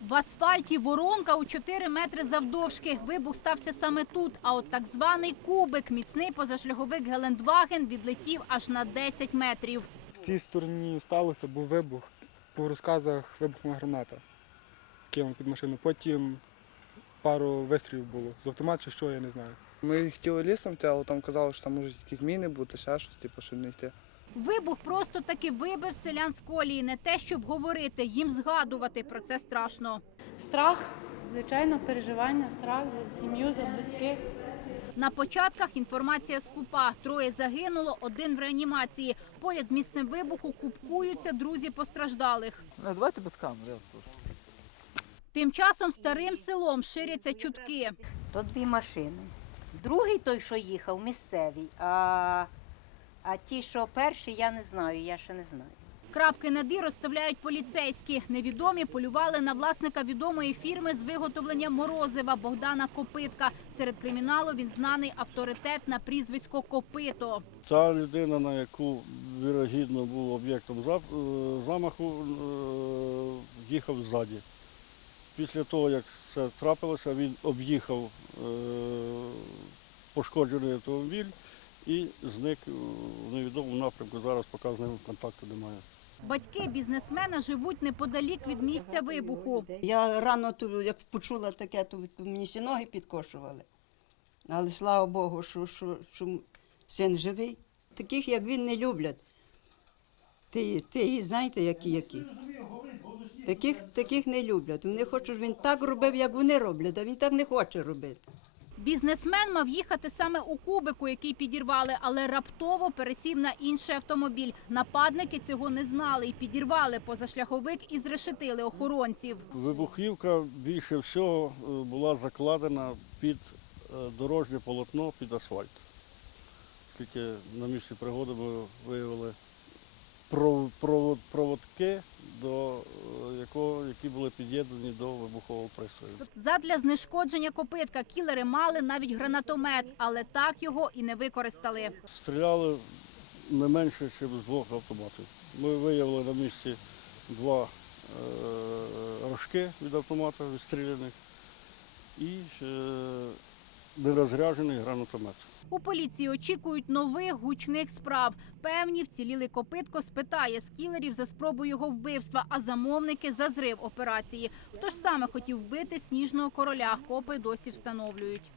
В асфальті воронка у 4 метри завдовжки. Вибух стався саме тут. А от так званий кубик, міцний позашляховик Гелендваген, відлетів аж на 10 метрів. В цій стороні сталося, був вибух. По розказах вибухнула граната. Кинув під машину. Потім пару вистрілів було. З автомату чи що, я не знаю. Ми хотіли лісом йти, але там казали, що там можуть якісь зміни бути, ще щось, типу, щоб не йти. Вибух просто таки вибив селян з колії. Не те, щоб говорити, їм згадувати про це страшно. Страх, звичайно, переживання, страх за сім'ю, за близьких. На початках інформація скупа. Троє загинуло, один в реанімації. Поряд з місцем вибуху купкуються друзі постраждалих. Не, давайте без камер, я прошу. Тим часом старим селом ширяться чутки. То дві машини. Другий той, що їхав, місцевий, а, а ті, що перші, я не знаю, я ще не знаю. Крапки над «і» розставляють поліцейські. Невідомі полювали на власника відомої фірми з виготовлення морозива Богдана Копитка. Серед криміналу він знаний авторитет на прізвисько Копито. Та людина, на яку вірогідно був об'єктом е, замаху, е, їхав ззаді. Після того, як це трапилося, він об'їхав е, пошкоджений автомобіль і зник в невідомому напрямку. Зараз поки з ним контакту немає. Батьки бізнесмена живуть неподалік від місця вибуху. Я рано тут, як почула таке, то мені ще ноги підкошували. Але слава Богу, що, що, що син живий. Таких, як він, не люблять. Ти, ти її знаєте, які які. Таких, таких не люблять. Вони хочуть, щоб він так робив, як вони роблять, а він так не хоче робити. Бізнесмен мав їхати саме у кубику, який підірвали, але раптово пересів на інший автомобіль. Нападники цього не знали і підірвали позашляховик і зрешетили охоронців. Вибухівка більше всього е, була закладена під е, дорожнє полотно, під асфальт. Тільки на місці пригоди виявили пров- провод- проводки, до е, які були під'єднані до вибухового пристрою. Задля знешкодження копитка кілери мали навіть гранатомет, але так його і не використали. Стріляли не менше, ніж з двох автоматів. Ми виявили на місці два е, рожки від автомата відстріляних і е, нерозряджений гранатомет. У поліції очікують нових гучних справ. Певні вціліли копитко спитає з кілерів за спробу його вбивства, а замовники за зрив операції. Хто ж саме хотів вбити сніжного короля? Копи досі встановлюють.